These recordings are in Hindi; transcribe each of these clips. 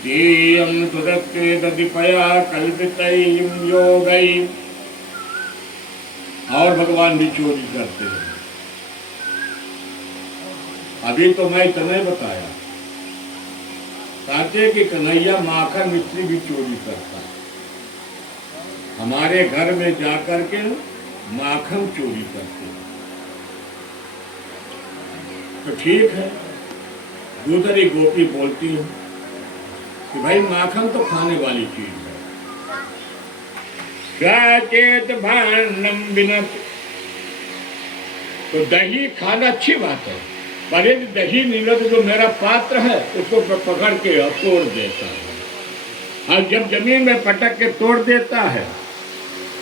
तेयं सुदत्तेतदिपया कल्पितैः योगैः। और भगवान भी चोरी करते हैं। अभी तो मैं इतना बताया, कहते कि कन्हैया माखन मिश्री भी चोरी करता है। हमारे घर में जाकर के माखन चोरी करते हैं। तो ठीक है, दूसरी गोपी बोलती है कि भाई माखन तो खाने वाली चीज है। चेत भांडम बिनत, तो दही खाना अच्छी बात है, पर यदि दही निगत जो मेरा पात्र है उसको पकड़ के तोड़ देता है, और जब जमीन में पटक के तोड़ देता है,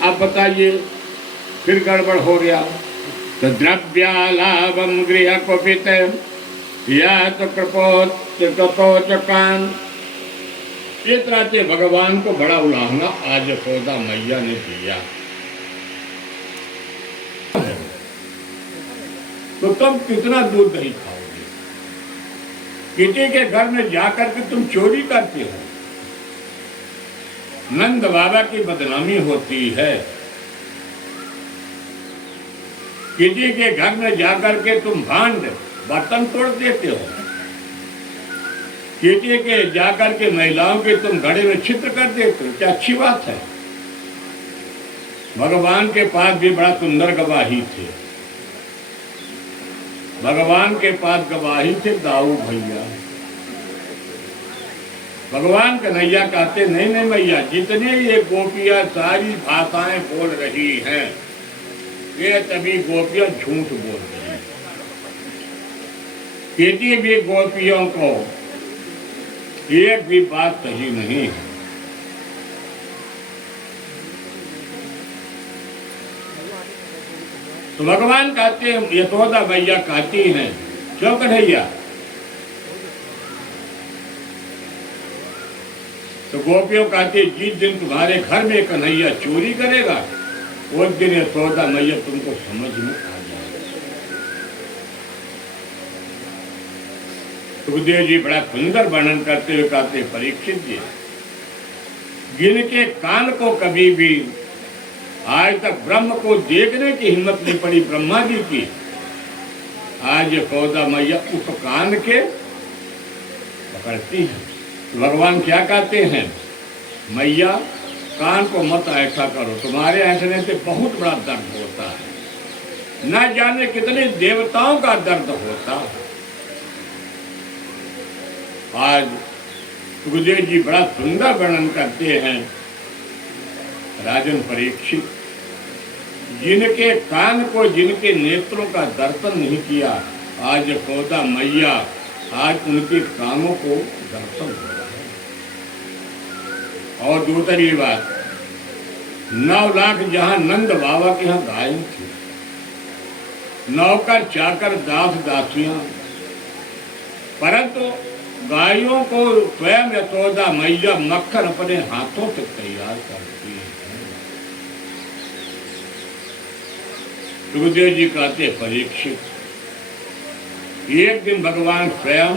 आप बताइए फिर गड़बड़ हो गया। तो द्रव्यालाभम गृह कुपित या तो कृपोचकान, इस तरह से भगवान को बड़ा उलाहना आज यशोदा मैया ने दिया। तो तुम कितना दूध दही खाओगे? किसी के घर में जाकर के तुम चोरी करते हो, नंद बाबा की बदनामी होती है। किसी के घर में जाकर के तुम भांड बर्तन तोड़ देते हो, किसी के जाकर के महिलाओं के तुम घड़े में छिद्र कर देते हो, क्या अच्छी बात है? भगवान के पास भी बड़ा सुंदर गवाही थे। भगवान के पास गवाही थे दाऊ भैया। भगवान कन्हैया कहते नहीं नहीं भैया, जितने ये गोपियां सारी भाषाएं बोल रही हैं, ये तभी गोपियां झूठ बोल रही हैं। किसी भी गोपियों को एक भी बात सही नहीं है। तो भगवान कहते हैं, यशोदा मैया कहती हैं, क्यों कन्हैया? तो गोपियों कहती, जिस दिन तुम्हारे घर में कन्हैया चोरी करेगा, उस दिन यशोदा मैया तुमको समझ में आ जाएगा। सुखदेव जी बड़ा सुंदर वर्णन करते हुए कहते, परीक्षित जी, जिनके कान को कभी भी आज तक ब्रह्म को देखने की हिम्मत नहीं पड़ी ब्रह्मा जी की, आज यशोदा मैया उस कान के पकड़ती है। तो भगवान क्या कहते हैं, मैया कान को मत ऐसा करो, तुम्हारे ऐसने से बहुत बड़ा दर्द होता है, न जाने कितने देवताओं का दर्द होता है। आज सुखदेव जी बड़ा सुंदर वर्णन करते हैं, राजन परीक्षित, जिनके कान को, जिनके नेत्रों का दर्शन नहीं किया, आज यशोदा मैया आज उनके कानों को दर्शन हो रहा है। और दूसरी बात, 9 लाख जहां नंद बाबा के यहाँ गायें थी, नौकर चाकर दास दासियां, परंतु गायों को स्वयं यशोदा मैया मक्खन अपने हाथों से तैयार करती है। सुखदेव जी कहते, परीक्षित, एक दिन भगवान स्वयं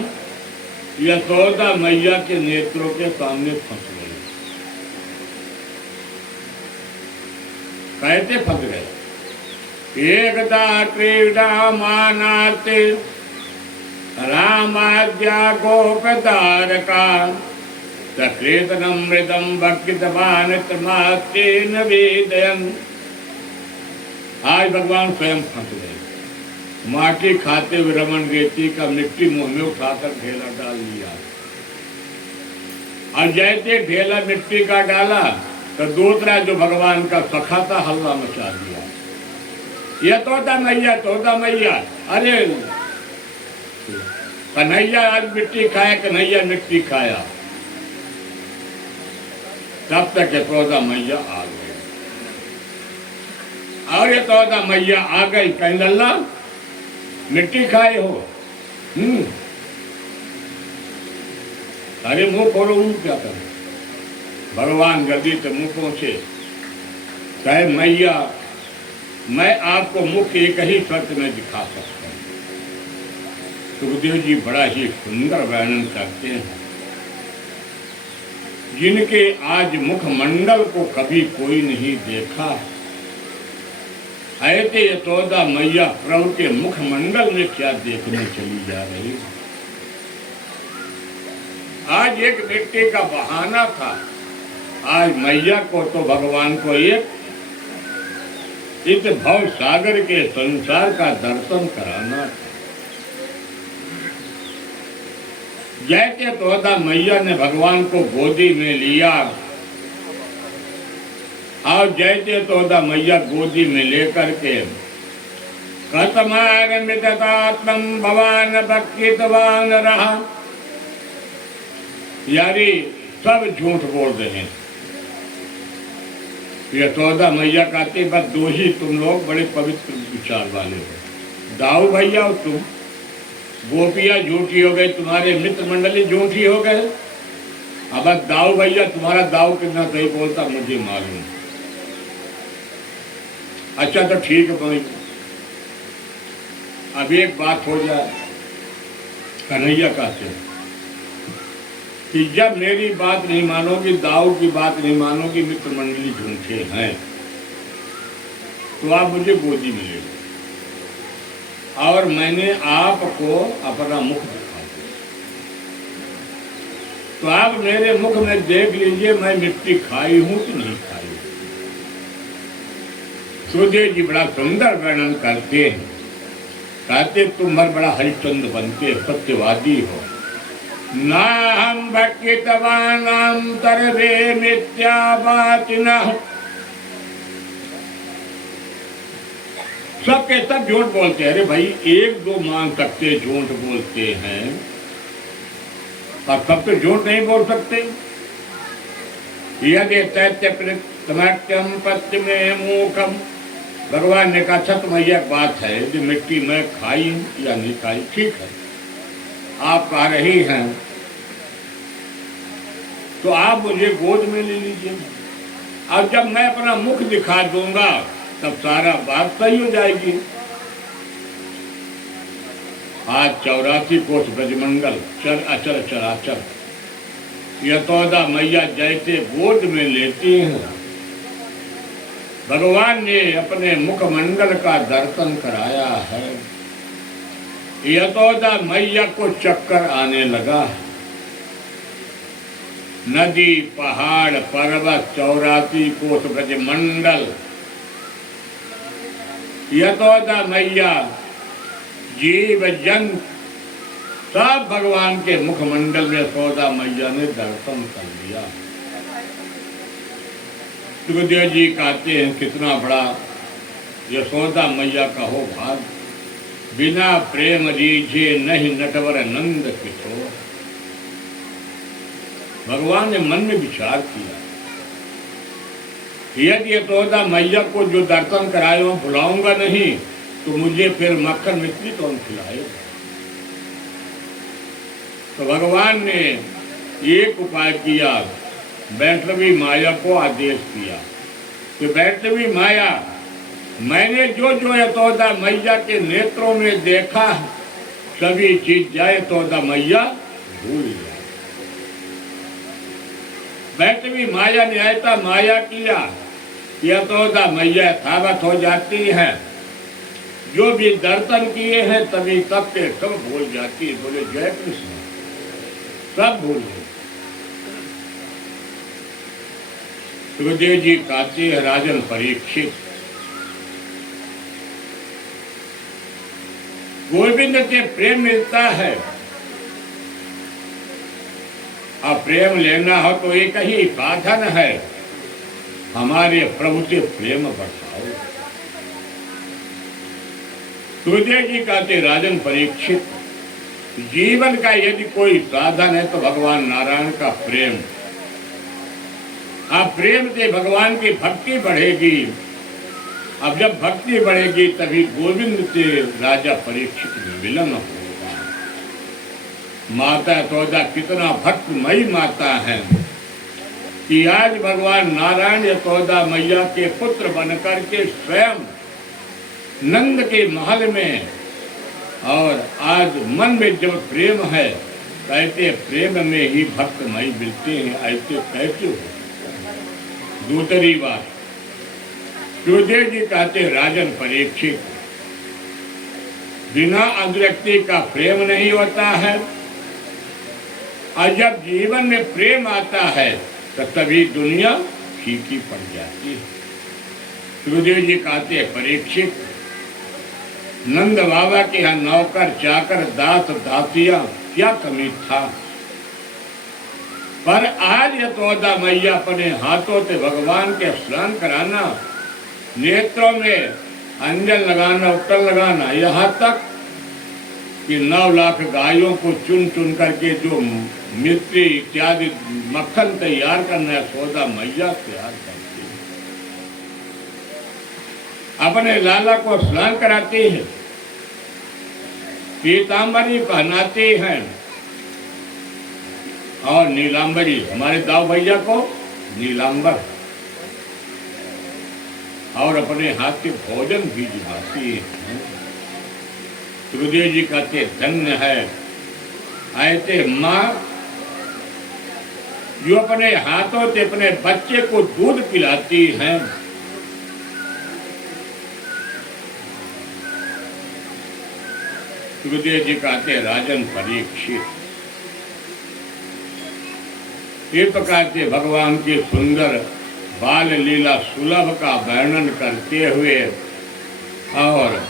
यशोदा मैया के नेत्रों के सामने फंस गए। कैसे फंस गए? एकदा क्रीडा मानाते रामाद्या गोपतारका सकृतनम मृदम भक्तितमान त्रमास्तेन वेदयन्। आज भगवान स्वयं फंस गए। माटी खाते हुए रमन रेती का मिट्टी मुंह में उठाकर ढेला डाल लिया, और जैसे ढेला मिट्टी का डाला तो दूसरा जो भगवान का सखा था हल्ला मचा दिया। ये तोता मैया, अरे कन्हैया आज मिट्टी खाया, कन्हैया मिट्टी खाया। तब तक यशोदा मैया आ गई, और यशोदा मैया आ गई, कहीं लल्ला मिट्टी खाए हो? अरे मुंह खोलो, मुंह क्या करें? भगवान गद्दी से मुंह पहुंचे, कहे मैया मैं आपको मुख्य एक ही शर्त में दिखा सकता हूं। सुखदेव जी बड़ा ही सुंदर वर्णन करते हैं। जिनके आज मुखमंडल को कभी कोई नहीं देखा, ऐसे यशोदा मैया प्रभु के मुखमंडल में क्या देखने चली जा रही। आज एक मिट्टी का बहाना था, आज मैया को तो भगवान को एक इस भव सागर के संसार का दर्शन कराना था। जैसे यशोदा मैया ने भगवान को गोदी में लिया और जैसे यशोदा मैया गोदी में लेकर के कतमात्म भवान भक्तिवान रहा, यारी सब झूठ बोल रहे हैं। यशोदा मैया कहती बस दो ही तुम लोग बड़े पवित्र विचार वाले हो, दाऊ भैया और तुम। गोपियां झूठी हो गई, तुम्हारे मित्र मंडली झूठी हो गए। अब दाऊ भैया, तुम्हारा दाऊ कितना सही बोलता मुझे मालूम। अच्छा तो ठीक है भाई, अब एक बात हो जाए। कन्हैया कहते हैं कि जब मेरी बात नहीं मानोगी, दाऊ की बात नहीं मानोगी, मित्र मंडली झूठे हैं, तो आप मुझे गोदी में ले लो और मैंने आपको अपना मुख दिखा दिया। तो आप मेरे मुख में देख लीजिए मैं मिट्टी खाई हूं कि नहीं खाई। सुखदेव जी बड़ा सुंदर वर्णन करते हैं, कहते तुम बड़ा हरिश्चंद्र बनते सत्यवादी हो। ना हम भक्तिवानां तरवे मिथ्यावाचिनः, सब के सब झूठ बोलते हैं। अरे भाई एक दो मान सकते झूठ बोलते हैं और सब तो झूठ नहीं बोल सकते। यदि तैत्यम पत्य में मूकम, भगवान ने कहा अच्छा तुम्हें यह बात है कि मिट्टी में खाई या नहीं खाई, ठीक है आप कह रही हैं तो आप मुझे गोद में ले लीजिए। अब जब मैं अपना मुख दिखा दूंगा तब सारा बात सही हो जाएगी। आज 84 कोष ब्रजमंडल चर अचर चराचर यशोदा मैया जैसे गोद में लेती हैं, भगवान ने अपने मुखमंडल का दर्शन कराया है। यशोदा मैया को चक्कर आने लगा। नदी पहाड़ पर्वत 84 कोष ब्रजमंडल, यशोदा मैया जीव जंत सब भगवान के मुखमंडल में यशोदा मैया ने दर्शन कर लिया। सुखदेव जी कहते हैं कितना बड़ा यशोदा मैया का हो भाग, बिना प्रेम रीझे नहीं नटवर नंद किशोर। भगवान ने मन में विचार किया, यदि यशोदा मैया को जो दर्शन कराए वो भुलाऊंगा नहीं तो मुझे फिर मक्खन मिश्री कौन खिलाएगा। तो भगवान ने एक उपाय किया, वैष्णवी माया को आदेश किया कि वैष्णवी माया, मैंने जो जो यशोदा मैया के नेत्रों में देखा सभी चीज जाए यशोदा मैया भूल जाए। वैष्णवी माया ने ऐसा माया किया यशोदा मैया यथावत हो जाती है, जो भी दर्शन किए हैं तभी सब के सब भूल जाती है। बोले जय कृष्ण, सब भूल गए। सुखदेव जी कहते हैं राजन परीक्षित, गोविंद से प्रेम मिलता है और प्रेम लेना हो तो एक ही साधन है, हमारे प्रभु से प्रेम बढ़ाओ। सुखदेव जी कहते राजन परीक्षित, जीवन का यदि कोई साधन है तो भगवान नारायण का प्रेम। अब प्रेम से भगवान की भक्ति बढ़ेगी, अब जब भक्ति बढ़ेगी तभी गोविंद से राजा परीक्षित मिलन होगा। माता यशोदा कितना भक्तमयी माता है कि आज भगवान नारायण यशोदा मैया के पुत्र बनकर के स्वयं नंद के महल में और आज मन में जब प्रेम है, कहते प्रेम में ही भक्तमय मिलते हैं, ऐसे कैसे हो। दूसरी बात, सुखदेव जी कहते राजन परीक्षित, बिना अनुरक्ति का प्रेम नहीं होता है, और जब जीवन में प्रेम आता है तो तभी दुनिया फीकी पड़ जाती है। सुखदेव जी कहते परीक्षित, नंद बाबा के यहाँ नौकर चाकर दास दासिया क्या कमी था, पर आज यशोदा मैया अपने हाथों से भगवान के स्नान कराना, नेत्रों में अंजन लगाना, उत्तर लगाना, यहाँ तक कि 9 लाख गायों को चुन चुन करके जो मिश्री इत्यादि मक्खन तैयार करना है, यशोदा मैया तैयार करती है। अपने लाला को स्नान कराती है, पीतांबरी पहनाती हैं, और नीलांबरी, हमारे दाऊ भैया को नीलांबर, और अपने हाथ के भोजन भी जुटाती है। सुखदेव जी कहते धन्य है ऐसे माँ जो अपने हाथों से अपने बच्चे को दूध पिलाती हैं। सुखदेव जी कहते राजन परीक्षित, इस प्रकार से भगवान के सुंदर बाल लीला सुलभ का वर्णन करते हुए, और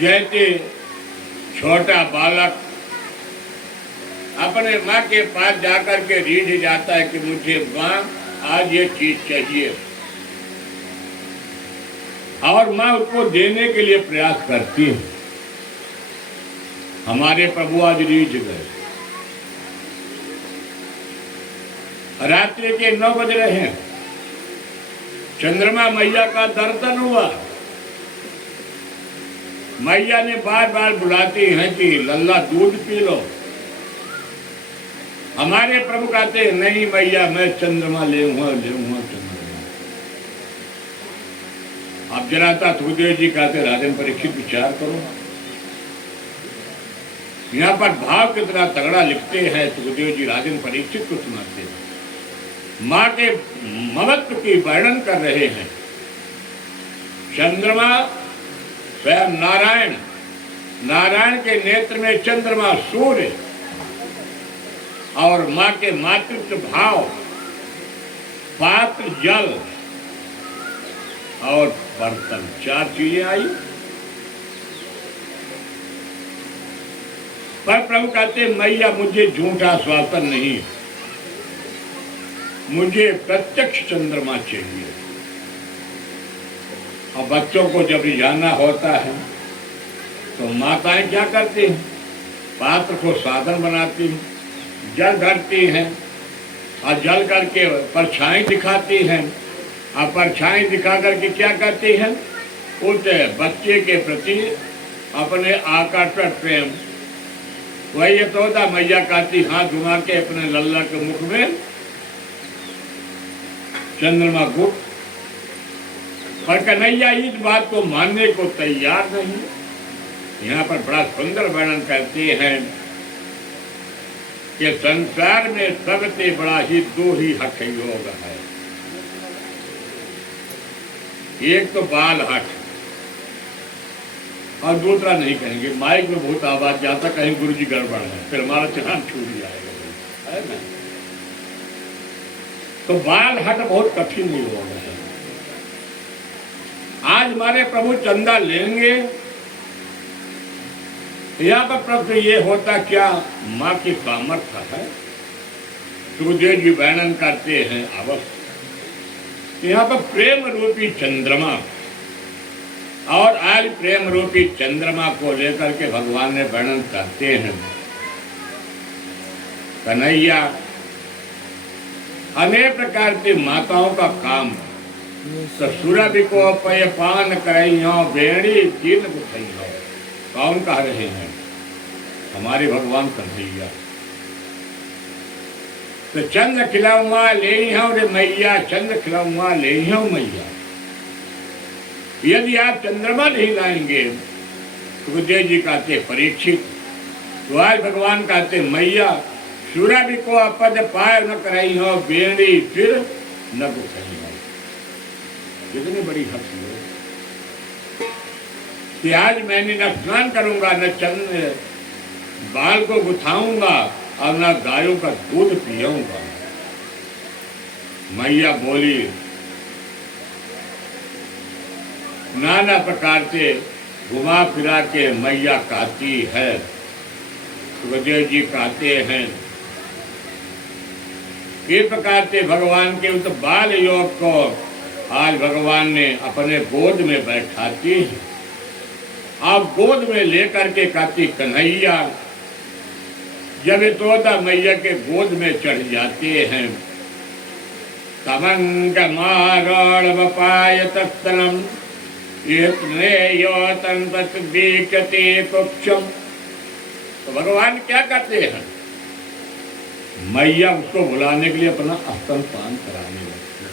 जैसे छोटा बालक अपने माँ के पास जाकर के रीझ जाता है कि मुझे माँ आज ये चीज चाहिए, और माँ उसको देने के लिए प्रयास करती है। हमारे प्रभु आज रीझ गए, रात्रि के 9 बज रहे हैं, चंद्रमा मैया का दर्शन हुआ। मैया ने बार बार बुलाती हैं कि लल्ला दूध पी लो। हमारे प्रभु कहते नहीं मैया, मैं चंद्रमा ले चंद्रमा। अब जरा था सुखदेव जी कहते राजन परीक्षित विचार करो, यहाँ पर भाव कितना तगड़ा लिखते हैं। सुखदेव जी राजन परीक्षित को सुनाते हैं, माँ के ममत्व की वर्णन कर रहे हैं। चंद्रमा स्वयं नारायण, नारायण के नेत्र में चंद्रमा सूर्य, और माँ के मातृत्व भाव, पात्र जल और बर्तन, 4 चीजें आई। पर प्रभु कहते मैया मुझे झूठा आश्वासन नहीं, मुझे प्रत्यक्ष चंद्रमा चाहिए। और बच्चों को जब रिझाना होता है तो माताएं क्या करती हैं, पात्र को साधन बनाती हैं, जल भरती हैं, और जल करके परछाई दिखाती हैं, और परछाई दिखा करके क्या करती हैं, उस बच्चे के प्रति अपने आकर्षण प्रेम, वही यशोदा मैया कहती हाथ घुमा के अपने लल्ला के मुख में चंद्रमा गुप्त। पर कन्हैया इस बात को मानने को तैयार नहीं। यहाँ पर बड़ा सुंदर वर्णन करते हैं कि संसार में सबसे बड़ा ही 2 ही हठ योग है, एक तो बाल हठ, और दूसरा नहीं कहेंगे, माइक में बहुत आवाज जाता, कहीं गुरु जी गड़बड़ है, फिर हमारा चलान छूट जाएगा, है ना। तो बाल हट बहुत कठिन योग है। आज हमारे प्रभु चंदा लेंगे, यहाँ पर प्रश्न ये होता क्या माँ की सामर्थ्य है। सुखदेव जी वर्णन करते हैं अवश्य, यहाँ पर प्रेम रूपी चंद्रमा, और आज प्रेम रूपी चंद्रमा को लेकर के भगवान ने वर्णन करते हैं। कन्हैया अनेक प्रकार की माताओं का काम, सुरभि को पय पान करइयो बेड़ी तीन बुझइयो, कौन कह रहे हैं, हमारे भगवान कन्हैया। तो चंद्र खिलौआ ले रे मैया, चंद्र खिलौआ ले मैया। यदि आप चंद्रमा नहीं लाएंगे सुखदेव जी कहते परीक्षित, तो आज भगवान कहते मैया सूरा भी को अपद पाय न कराई हो बेड़ी फिर न गुथई हो। कितनी बड़ी हंसी है कि आज मैंने न स्नान करूंगा, न चंद बाल को गुथाऊंगा और न गायों का दूध पियूंगा। मैया बोली, नाना प्रकार से घुमा फिरा के मैया कहती है। सुखदेव जी कहते हैं इस प्रकार से भगवान के उस बाल योग को आज भगवान ने अपने गोद में बैठाती है। आप गोद में लेकर के कहती कन्हैया, जब यशोदा मैया के गोद में चढ़ जाते हैं, तमंग मारण बपाय तत्तरम देखते कुक्षम। तो भगवान क्या करते हैं, मैया उसको बुलाने के लिए अपना स्तनपान कराने लगती है।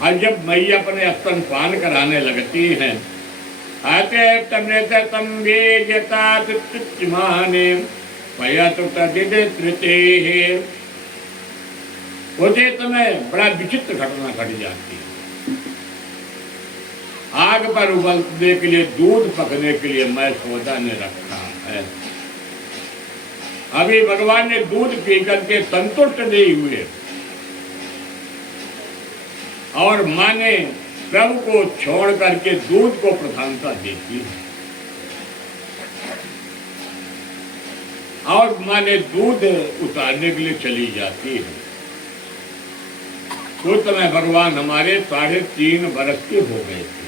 और जब मैया अपने स्तनपान कराने लगती हैं, आते तमने तम वेजता तुच्चमाने पयत तदिदे त्रिते है। उसे समय बड़ा विचित्र घटना घट जाती है। आग पर उबलने के लिए, दूध पकने के लिए मैं यशोदा ने रखा है। अभी भगवान ने दूध पी करके संतुष्ट नहीं हुए और माँ ने प्रभु को छोड़ करके दूध को प्रधानता देती है और माँ ने दूध उतारने के लिए चली जाती है। उस समय भगवान हमारे 3.5 वर्ष के हो गए थे।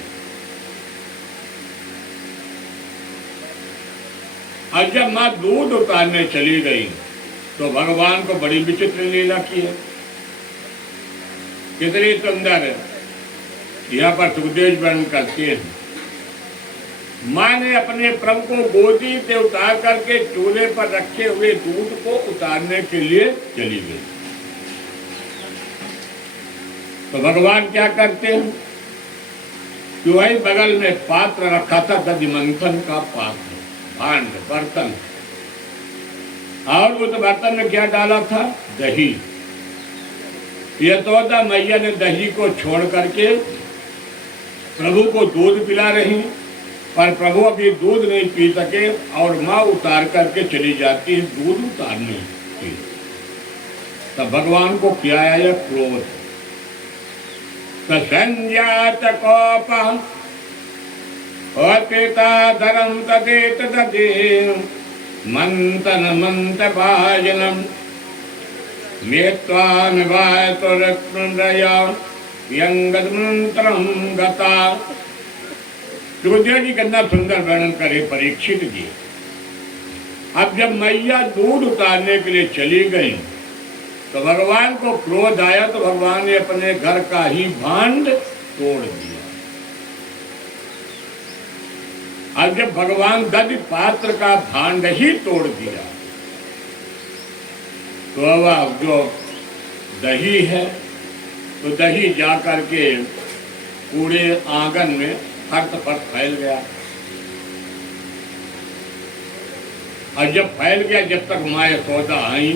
और जब माँ दूध उतारने चली गई तो भगवान को बड़ी विचित्र लीला की है। कितनी सुंदर यहाँ पर सुखदेव वर्णन करते हैं। माँ ने अपने प्रभु को गोदी से उतार करके चूल्हे पर रखे हुए दूध को उतारने के लिए चली गई। तो भगवान क्या करते हैं कि वही बगल में पात्र रखा था, दधिमंथन का पात्र, भांड, बर्तन, और उस बर्तन में क्या डाला था, दही। यशोदा मैया ने दही को छोड़ करके प्रभु को दूध पिला रही, पर प्रभु अभी दूध नहीं पी सके और माँ उतार करके चली जाती है दूध उतारने की। तब भगवान को क्या आया, क्रोध। संजात कोप धरम तदेत तदे मंतन मंत भाजनम व्यंगमंत्रम गता। सुखदेव जी कितना सुंदर वर्णन करे परीक्षित जी। अब जब मैया दूध उतारने के लिए चली गई तो भगवान को क्रोध आया, तो भगवान ने अपने घर का ही भांड तोड़ दिया। अब जब भगवान दधि पात्र का भांड ही तोड़ दिया तो अब जो दही है तो दही जा करके पूरे आंगन में फट फट फैल गया। और जब फैल गया, जब तक माँ यशोदा आई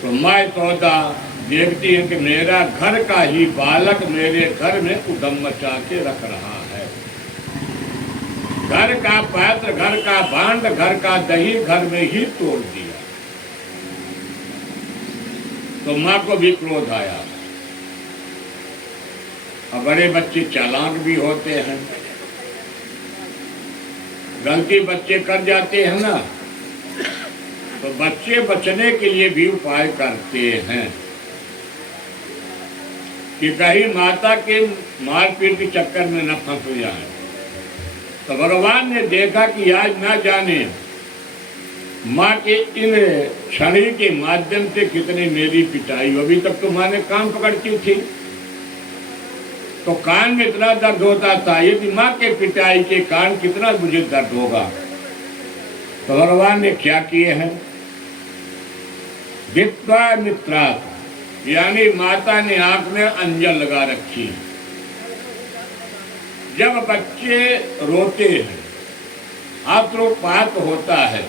तो माँ यशोदा देखती है कि मेरा घर का ही बालक मेरे घर में उदम मचा के रख रहा है। घर का पात्र, घर का भांड, घर का दही घर में ही तोड़ दिया। तो माँ को भी क्रोध आया। और बड़े बच्चे चालाक भी होते हैं, गलती बच्चे कर जाते हैं ना, तो बच्चे बचने के लिए भी उपाय करते हैं कि कहीं माता के मारपीट के चक्कर में न फंस जाए। तो भगवान ने देखा कि आज ना जाने माँ के इन छड़ी के माध्यम से कितनी मेरी पिटाई। अभी तक तो माँ ने कान पकड़ती थी तो कान में इतना दर्द होता था, यदि माँ के पिटाई के कान कितना मुझे दर्द होगा। तो भगवान ने क्या किए हैं, वित्वा मित्रात, यानी माता ने आंख में अंजन लगा रखी। जब बच्चे रोते हैं, आत्रोपात होता है,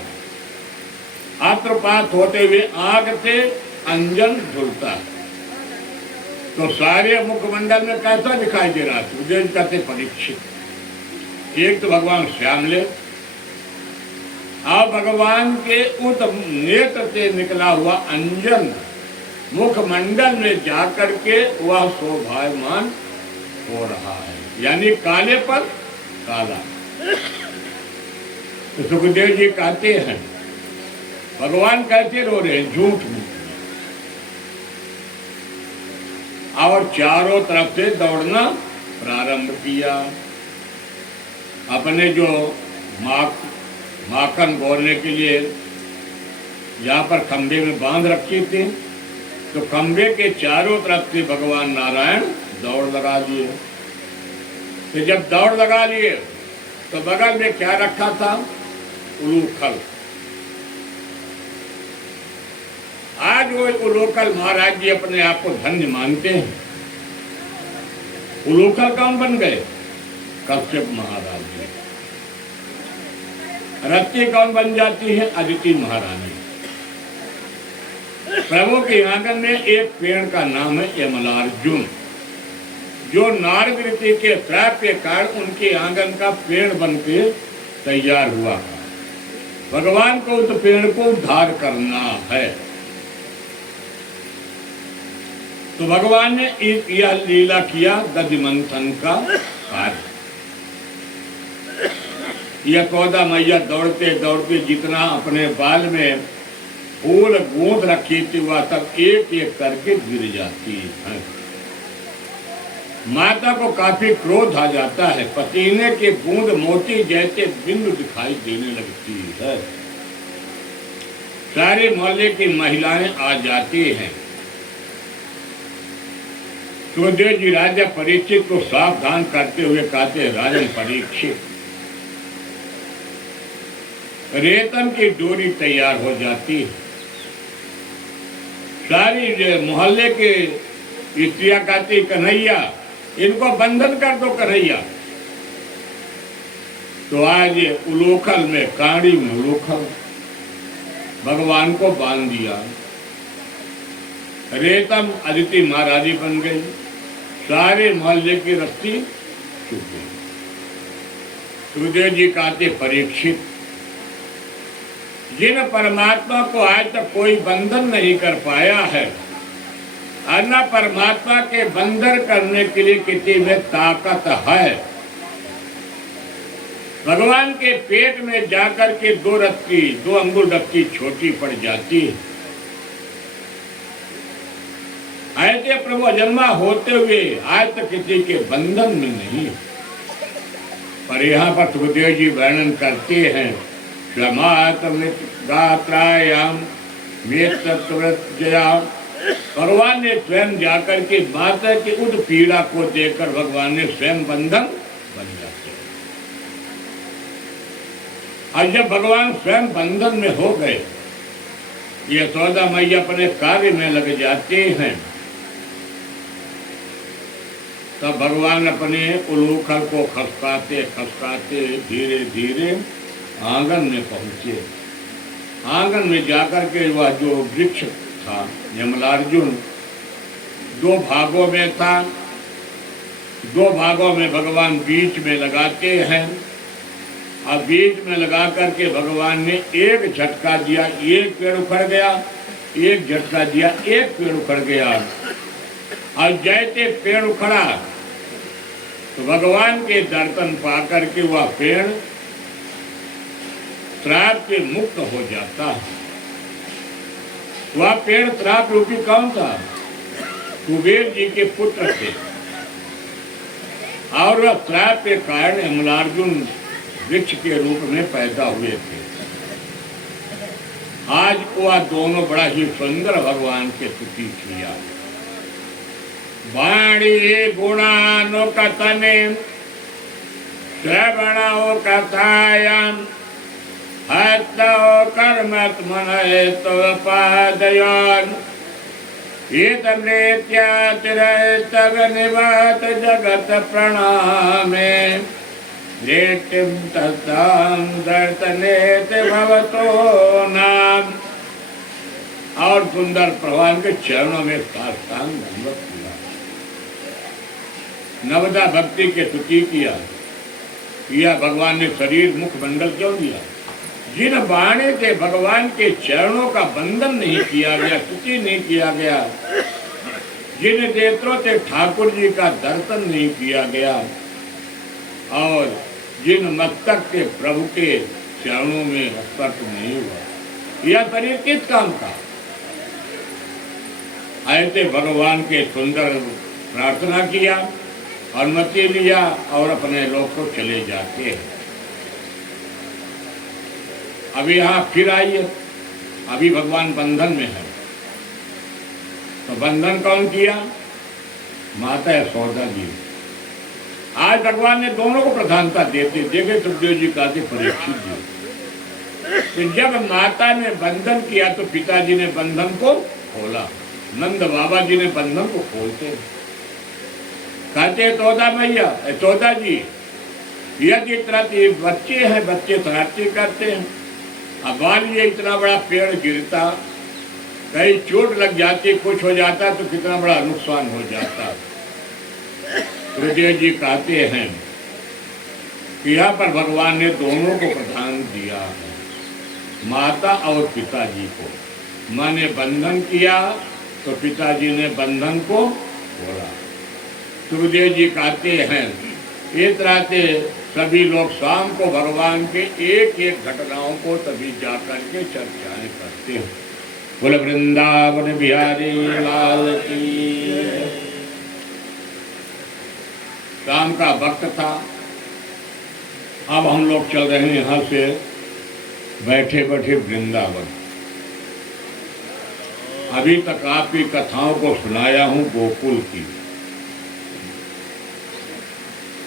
आत्रोपात होते हुए आग से अंजन झुलता है, तो सारे मुखमंडल में कैसा दिखाई दे रहा? सुखदेव कहते परीक्षित, एक तो भगवान श्यामले, और भगवान के उस नेत्र से निकला हुआ अंजन मुखमंडल में जाकर के वह शोभायमान हो रहा है, यानी काले पर काला। तो सुखदेव जी कहते हैं भगवान कैसे रो रहे हैं? झूठ में, और चारों तरफ से दौड़ना प्रारंभ किया। अपने जो माखन बोलने के लिए यहाँ पर खंबे में बांध रखी थी, तो खंबे के चारों तरफ से भगवान नारायण दौड़ लगा लिए। तो जब दौड़ लगा लिए तो बगल में क्या रखा था? उलूखल। आज वो उलूखल महाराज जी अपने आप को धन्य मानते हैं। उलूखल कौन बन गए? कश्यप महाराज जी। रत्ती कौन बन जाती है? अदिति महारानी। प्रभु के आंगन में एक पेड़ का नाम है यमलार्जुन, जो नारद ऋषि के श्राप के कारण उनके आंगन का पेड़ बन के तैयार हुआ। भगवान को उस पेड़ को उद्धार करना है, तो भगवान ने यह लीला किया दधिमंथन का कार्य। यशोदा मैया दौड़ते दौड़ते जितना अपने बाल में फूल गूंद रखी थी वह सब एक एक करके गिर जाती है। माता को काफी क्रोध आ जाता है, पसीने के बूंद मोती जैसे बिंदु दिखाई देने लगती है। सारे मोहल्ले की महिलाएं आ जाती हैं। सुखदेव जी राजा परीक्षित को सावधान करते हुए कहते, राजन परीक्षित, रेतन की डोरी तैयार हो जाती है। सारी मोहल्ले के स्त्रियां कहती, कन्हैया इनको बंधन कर दो कन्हैया। तो आज उलोखल में, कांडी में उलोखल भगवान को बांध दिया। रेतम अदिति महाराजी बन गई, सारे मोहल्ले की रस्सी छूट गई। सुखदेव जी कहते, परीक्षित, जिन परमात्मा को आज तक कोई बंधन नहीं कर पाया है, अन्ना परमात्मा के बंधन करने के लिए किसी में ताकत है। भगवान के पेट में जाकर के दो अंगुल रस्सी छोटी पड़ जाती है। ऐसे प्रभु अजन्मा होते हुए आज तक किसी के बंधन में नहीं। पर यहाँ पर सुखदेव जी वर्णन करते हैं, गात्रायाम भगवान ने स्वयं जाकर के माता की उस पीड़ा को देखकर भगवान ने स्वयं बंधन बन जाते। और जब भगवान स्वयं बंधन में हो गए, यशोदा मैया अपने कार्य में लग जाते हैं, तब भगवान अपने उलूखल को खसकाते खसकाते धीरे धीरे आंगन में पहुंचे। आंगन में जाकर के वह जो वृक्ष था यमलार्जुन, दो भागों में था। दो भागों में भगवान बीच में लगाते हैं, और बीच में लगा करके भगवान ने एक झटका दिया, एक पेड़ उखड़ गया, एक झटका दिया, एक पेड़ उखड़ गया। और जैसे पेड़ उखड़ा तो भगवान के दर्शन पा करके वह पेड़ श्राप से मुक्त हो जाता है। वह पेड़ श्राप रूपी कौन था? कुबेर जी के पुत्र थे, और वह श्राप के कारण यमलार्जुन वृक्ष के रूप में पैदा हुए थे। आज वह दोनों बड़ा ही सुंदर भगवान के स्तुति किया। वाणी गुणानो कथने श्रवणो कथायाम हतो कर्मत्मने तो पादयान। एतमृत्यातिरस्तव निवात जगत प्रणामे दृष्टिं तस्तां दर्शनेत भवतो नाम। और सुंदर भगवान के चरणों में साष्टांग दंडवत किया, नवदा भक्ति के स्तुति किया। भगवान ने शरीर मुख मंडल क्यों दिया? जिन बाणी से भगवान के चरणों का बंधन नहीं किया गया, स्तुति नहीं किया गया, जिन नेत्रों से ठाकुर जी का दर्शन नहीं किया गया, और जिन मस्तक के प्रभु के चरणों में स्पर्श नहीं हुआ, यह शरीर किस काम का? ऐसे भगवान के सुंदर प्रार्थना किया और मती लिया और अपने लोक को चले जाते हैं। अभी यहाँ फिर आइए, अभी भगवान बंधन में है। तो बंधन कौन किया? माता यशोदा जी। आज भगवान ने दोनों को प्रधानता देते। देखे सुखदेव जी कहते परीक्षित जी, तो जब माता ने बंधन किया तो पिताजी ने बंधन को खोला। नंद बाबा जी ने बंधन को खोलते कहते तोदा मैया, तोदा जी, यदि बच्चे हैं, बच्चे शरारती करते हैं। अब मान लीजिए इतना बड़ा पेड़ गिरता, कहीं चोट लग जाती, कुछ हो जाता तो कितना बड़ा नुकसान हो जाता। गुरुदेव जी कहते हैं कि यहाँ पर भगवान ने दोनों को प्रधान दिया है, माता और पिताजी को। माँ ने बंधन किया तो पिताजी ने बंधन को तोड़ा। गुरुदेव जी कहते हैं इस तरह से सभी लोग शाम को भगवान के एक एक घटनाओं को तभी जाकर के चर्चाएं करते हैं। बोले वृंदावन बिहारी लाल की। शाम का वक्त था। अब हम लोग चल रहे हैं यहाँ से बैठे बैठे वृंदावन। अभी तक आपकी कथाओं को सुनाया हूँ गोकुल की।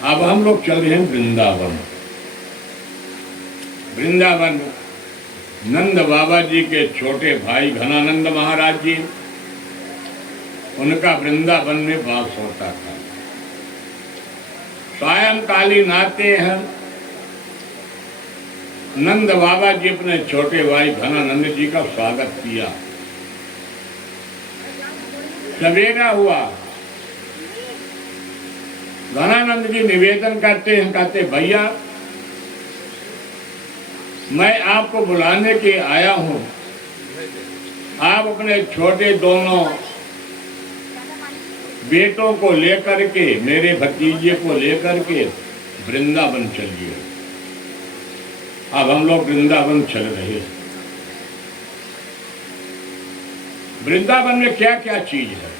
अब हम लोग चल रहे हैं वृंदावन। वृंदावन नंद बाबा जी के छोटे भाई घनानंद महाराज जी, उनका वृंदावन में वास होता था। सायंकालीन आते हैं, नंद बाबा जी अपने छोटे भाई घनानंद जी का स्वागत किया। सवेरा हुआ, घनानंद जी निवेदन करते हैं, कहते भैया मैं आपको बुलाने के आया हूँ, आप अपने छोटे दोनों बेटों को लेकर के, मेरे भतीजे को लेकर के वृंदावन चलिए। अब हम लोग वृंदावन चल रहे हैं। वृंदावन में क्या क्या चीज है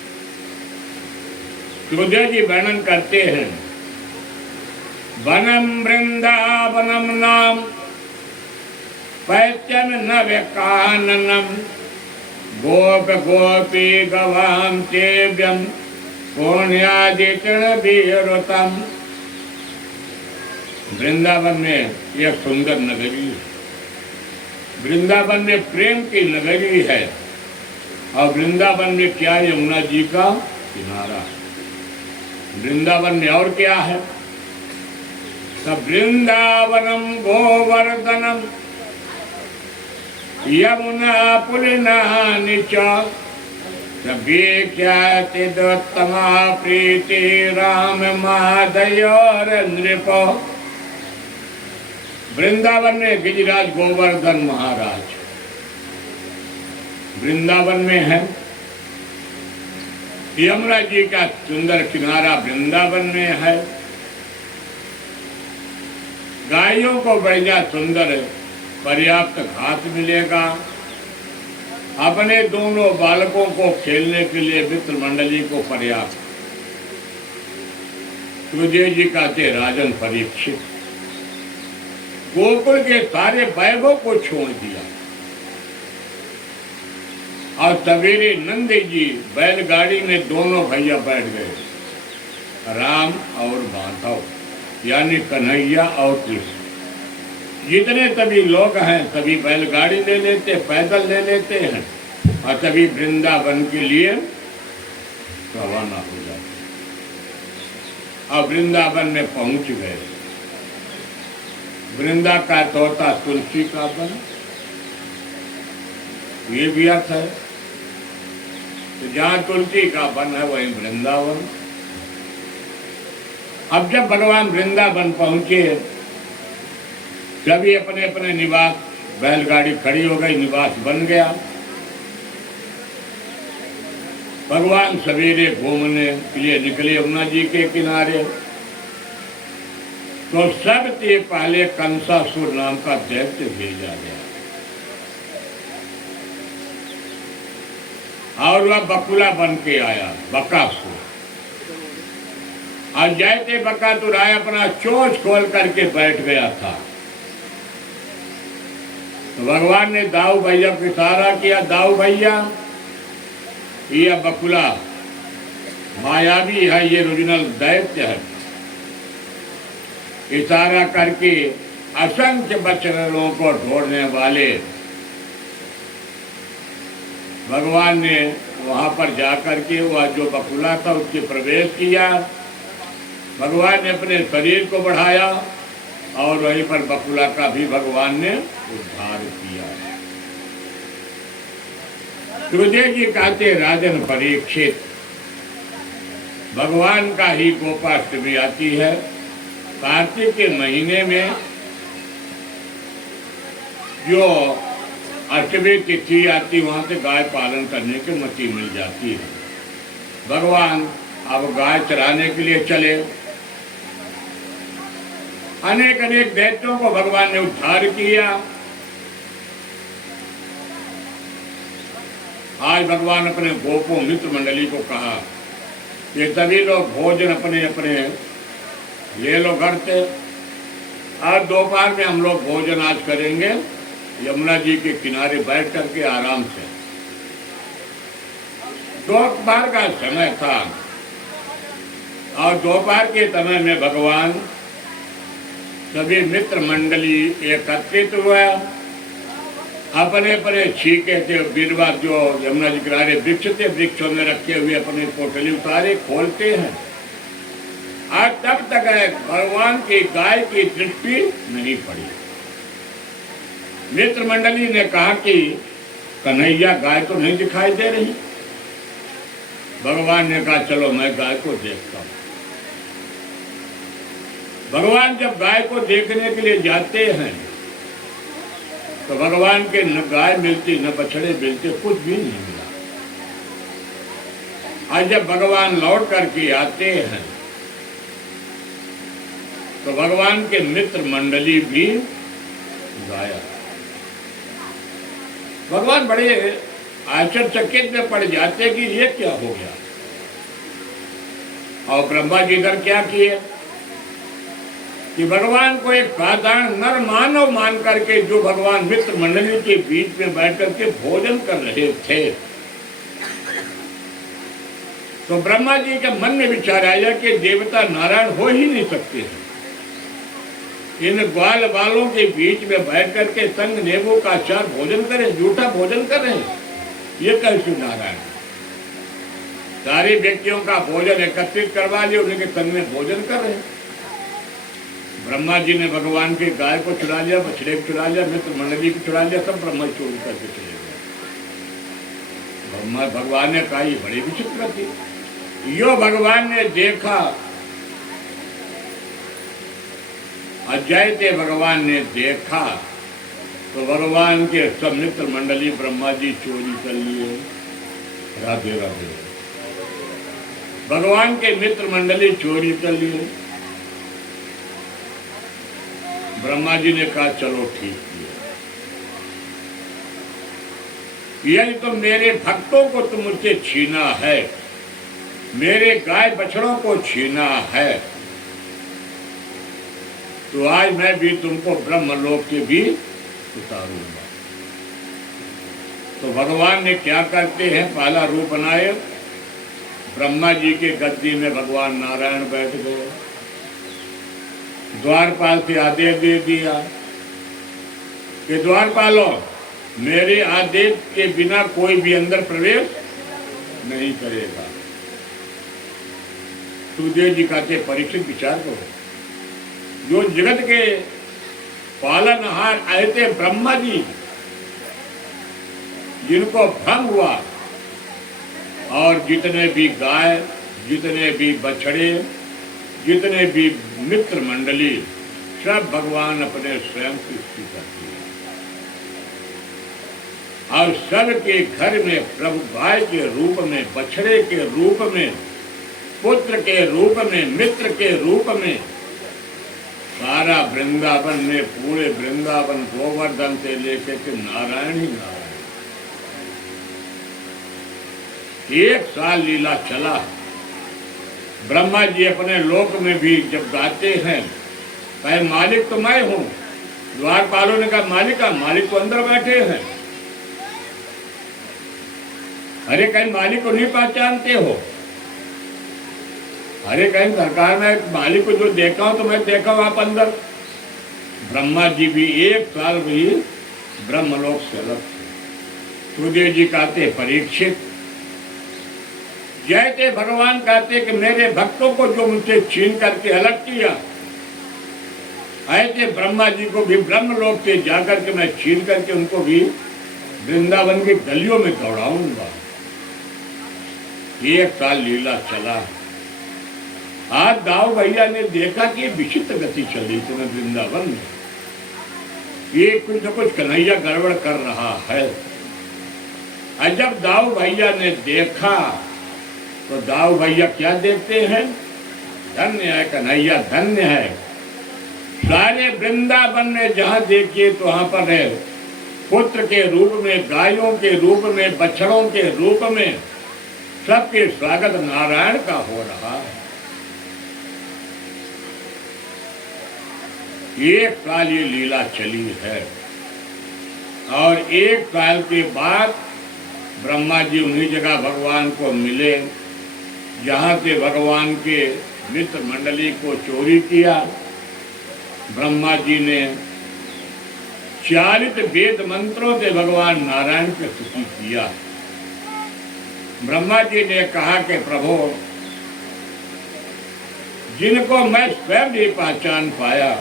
गुरुदेव जी वर्णन करते हैं। वनम वृंदावनम नाम पैत्यन नव्य काननम गोप गोपी गवाम सेव्यम पुण्यादितृण बीरतम। वृंदावन में यह सुंदर नगरी है। वृंदावन में प्रेम की नगरी है। और वृंदावन में क्या? यमुना जी का किनारा। वृंदावन में और क्या है? सब वृंदावनम गोवर्धनम यमुना पुलिनानि च सभ्यख्यातिदोत्तमा प्रीति राम माधयोर नृप। वृंदावन में गिरिराज गोवर्धन महाराज वृंदावन में है। यमुना जी का सुंदर किनारा वृंदावन में है। गायों को बढ़िया सुंदर पर्याप्त घास मिलेगा। अपने दोनों बालकों को खेलने के लिए मित्र मंडली को पर्याप्त। गुरुदेव जी कहते राजन परीक्षित गोकुल के सारे वैभव को छोड़ दिया और सवेरे नंद जी बैलगाड़ी में दोनों भैया बैठ गए, राम और माधव, यानी कन्हैया और कृष्ण। जितने सभी लोग हैं सभी बैलगाड़ी ले लेते, पैदल ले लेते हैं और सभी वृंदावन के लिए रवाना हो जाते। अब वृंदावन में पहुंच गए। वृंदा का तोता तुलसी का बन, ये भी अर्थ है। तो जहां तुलसी का वन है वहीं वृंदावन। अब जब भगवान वृंदावन पहुंचे, सभी अपने अपने निवास, बैलगाड़ी खड़ी हो गई, निवास बन गया। भगवान सवेरे घूमने के लिए निकले यमुना जी के किनारे। तो सबसे पहले कंसासुर नाम का दैत्य भेजा गया और वह बकुला बन के आया, बकासुर। और जैसे बकासुर आया, अपना चोंच खोल करके बैठ गया था। तो भगवान ने दाऊ भैया को इशारा किया, दाऊ भैया यह बकुला मायावी है, ये ओरिजिनल दैत्य है। इशारा करके असंख्य बच्चों को ढोड़ने वाले भगवान ने वहां पर जाकर के वह जो बकुला था उसके प्रवेश किया। भगवान ने अपने शरीर को बढ़ाया और वहीं पर बकुला का भी भगवान ने उद्धार किया। गुरुदेव जी कहते, राजन परीक्षित, भगवान का ही गोपाष्टमी आती है। कार्तिक के महीने में जो अष्टमी तिथि आती, वहां से गाय पालन करने की मति मिल जाती है। भगवान अब गाय चराने के लिए चले। अनेक अनेक दैत्यों को भगवान ने उद्धार किया। आज भगवान अपने गोपों मित्र मंडली को कहा, ये सभी लोग भोजन अपने अपने ले लो घर से। आज दोपहर में हम लोग भोजन आज करेंगे यमुना जी के किनारे बैठ करके आराम से। दोपहर का समय था और दोपहर के समय में भगवान सभी मित्र मंडली एकत्रित हुआ। अपने अपने छीके थे बीरवा जो यमुना जी किनारे वृक्ष थे, वृक्षों में रखे हुए अपने पोटली उतारे, खोलते हैं। आज तब तक भगवान की गाय की दृष्टि नहीं पड़ी। मित्र मंडली ने कहा कि कन्हैया गाय तो नहीं दिखाई दे रही। भगवान ने कहा, चलो मैं गाय को देखता हूं। भगवान जब गाय को देखने के लिए जाते हैं तो भगवान के न गाय मिलती न बछड़े मिलते, कुछ भी नहीं मिला। आज जब भगवान लौट करके आते हैं तो भगवान के मित्र मंडली भी गायब। भगवान बड़े आश्चर्यचकित में पड़ जाते कि ये क्या हो गया। और ब्रह्मा जी इधर क्या किए कि भगवान को एक साधारण नर मानव मान करके जो भगवान मित्र मंडली के बीच में बैठ करके भोजन कर रहे थे, तो ब्रह्मा जी के मन में विचार आया कि देवता नारायण हो ही नहीं सकते हैं। इन ग्वाल बालों के बीच में बैठ करके संग नेबू का अचार भोजन करें, झूठा भोजन कर रहे हैं, ये कैसे नारायण। सारे व्यक्तियों का भोजन एकत्रित करवा लिया, उनके संग में भोजन कर रहे हैं। ब्रह्मा जी ने भगवान के गाय को चुरा लिया, बछड़े को चुरा लिया, मित्र मंडली को चुरा लिया, सब ब्रह्मा चोरी करके चले गए। ब्रह्मा भगवान ने कहा, ये बड़ी विचित्र थी। यो भगवान ने देखा, अजय थे भगवान ने देखा तो भगवान के सब मित्र मंडली ब्रह्मा जी चोरी कर लिए। राधे राधे। भगवान के मित्र मंडली चोरी कर लिए। ब्रह्मा जी ने कहा, चलो ठीक है, यदि तो मेरे भक्तों को तुम मुझसे छीना है, मेरे गाय बछड़ों को छीना है, तो आज मैं भी तुमको ब्रह्मलोक से भी उतारूंगा। तो भगवान ने क्या करते हैं, पहला रूप बनाए। ब्रह्मा जी के गद्दी में भगवान नारायण बैठ गए। द्वारपाल से आदेश दे दिया कि द्वारपालों, मेरे आदेश के बिना कोई भी अंदर प्रवेश नहीं करेगा। सुखदेव जी कहते परीक्षित विचार करो, जो जगत के पालनहार आए थे ब्रह्मा जी, जिनको भ्रम हुआ, और जितने भी गाय, जितने भी बछड़े, जितने भी मित्र मंडली, सब भगवान अपने स्वयं की सृष्टि करते हैं, और सबके घर में प्रभु गाय के रूप में, बछड़े के रूप में, पुत्र के रूप में, मित्र के रूप में, सारा वृंदावन में, पूरे वृंदावन गोवर्धन से लेकर के नारायण ही नारायण। 1 साल लीला चला। ब्रह्मा जी अपने लोक में भी जब गाते हैं, कहे मालिक तो मैं हूं, द्वारपालों ने कहा मालिक तो अंदर बैठे हैं। अरे कहीं मालिक को नहीं पहचानते हो? अरे कहीं सरकार में मालिक को जो देखा हूं तो मैं देखा हूं आप अंदर। ब्रह्मा जी भी 1 साल भी ब्रह्मलोक से अलग थे। सुखदेव जी कहते परीक्षित, जैसे भगवान कहते कि मेरे भक्तों को जो मुझसे छीन करके अलग किया, ऐसे ब्रह्मा जी को भी ब्रह्मलोक से जाकर के मैं छीन करके उनको भी वृंदावन की गलियों में दौड़ाऊंगा। 1 साल लीला चला। आज दाऊ भैया ने देखा कि विचित्र गति चली तुम्हें वृंदावन में, ये कुछ न कुछ कन्हैया गड़बड़ कर रहा है। और जब दाऊ भैया ने देखा तो दाऊ भैया क्या देखते हैं? धन्य है कन्हैया, धन्य है। सारे वृंदावन में जहां देखिए तो वहां पर है पुत्र के रूप में, गायों के रूप में, बछड़ों के रूप में सबके स्वागत नारायण का हो रहा है। 1 साल ये लीला चली है, और 1 साल के बाद ब्रह्मा जी उन्हीं जगह भगवान को मिले जहाँ से भगवान के मित्र मंडली को चोरी किया। ब्रह्मा जी ने 40 वेद मंत्रों से भगवान नारायण की स्तुति किया। ब्रह्मा जी ने कहा कि प्रभु, जिनको मैं स्वयं नहीं पहचान पाया,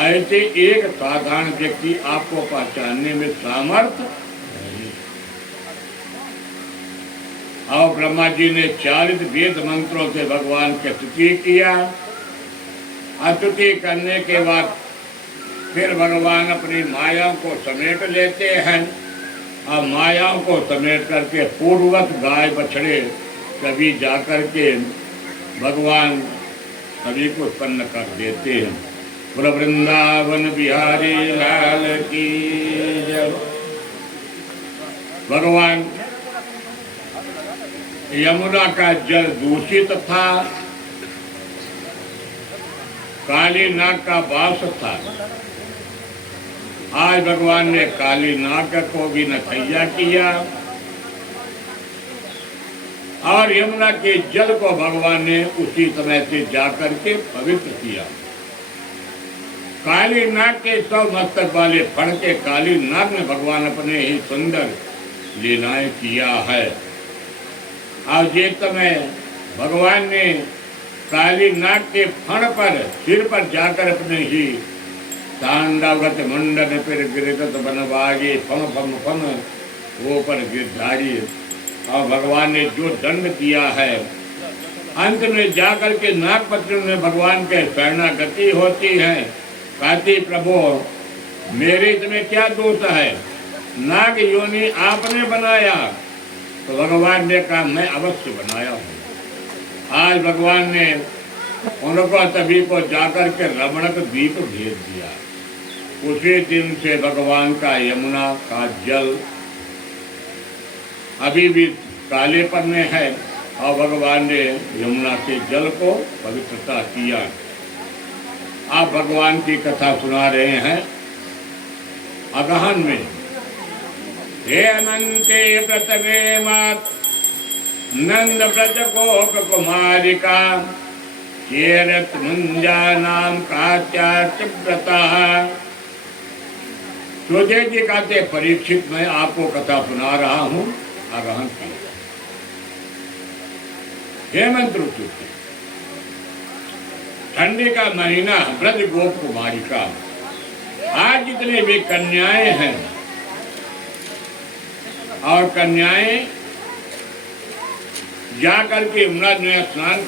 ऐसे एक साधारण व्यक्ति आपको पहचानने में सामर्थ्य नहीं। और ब्रह्मा जी ने 40 वेद मंत्रों से भगवान की स्तुति किया। स्तुति करने के बाद फिर भगवान अपनी मायाओं को समेट लेते हैं, और मायाओं को समेट करके पूर्ववत गाय बछड़े सभी जाकर के भगवान सभी को उत्पन्न कर देते हैं। पूरा वृंदावन बिहारी लाल की जय। भगवान यमुना का जल दूषित था, काली नाग का वास था। आज भगवान ने काली नाग को भी नथैया किया, और यमुना के जल को भगवान ने उसी समय से जाकर के पवित्र किया। काली नाग के 100 मस्तक वाले फण के काली नाग में भगवान अपने ही सुंदर लीलाएं किया है। और ये समय भगवान ने काली नाग के फण पर सिर पर जाकर अपने ही तांडवगत मुंडन पर गिरगत बनवागे फम फम फम वो पर गिरधारी। और भगवान ने जो दंड दिया है, अंत में जाकर के नागपत्र में भगवान के शरणागति होती है। कहती प्रभु, मेरे इसमें क्या दोष है? नाग योनि आपने बनाया। तो भगवान ने कहा मैं अवश्य बनाया हूँ। आज भगवान ने उनको सभी को जाकर के रमणक द्वीप भेज दिया। उसी दिन से भगवान का यमुना का जल अभी भी कालेपन में है, और भगवान ने यमुना के जल को पवित्रता किया। आप भगवान की कथा सुना रहे हैं अगहन में। हे अनंते व्रतवे मात नंद व्रज गोप कुमारिका चेरत मुंजा नाम कात्यार्थ व्रता। सुखदेव जी कहते परीक्षित, मैं आपको कथा सुना रहा हूँ अगहन की। हेमंत ऋतु की ठंडी का महीना ब्रज गोप कुमारी का। आज जितने भी कन्याएं हैं और कन्याएं जाकर के यमुना में स्नान